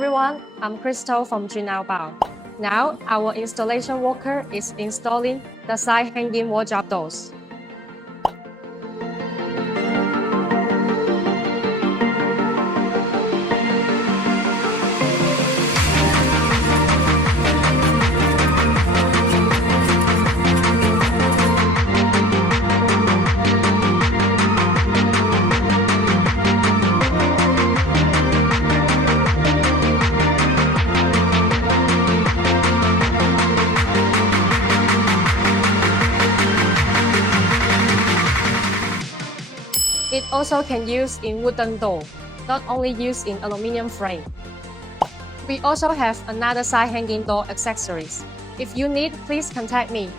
everyone, I'm Crystal from Bao. Now, our installation worker is installing the side hanging wardrobe doors. It also can use in wooden door, not only used in aluminum frame. We also have another side hanging door accessories. If you need, please contact me.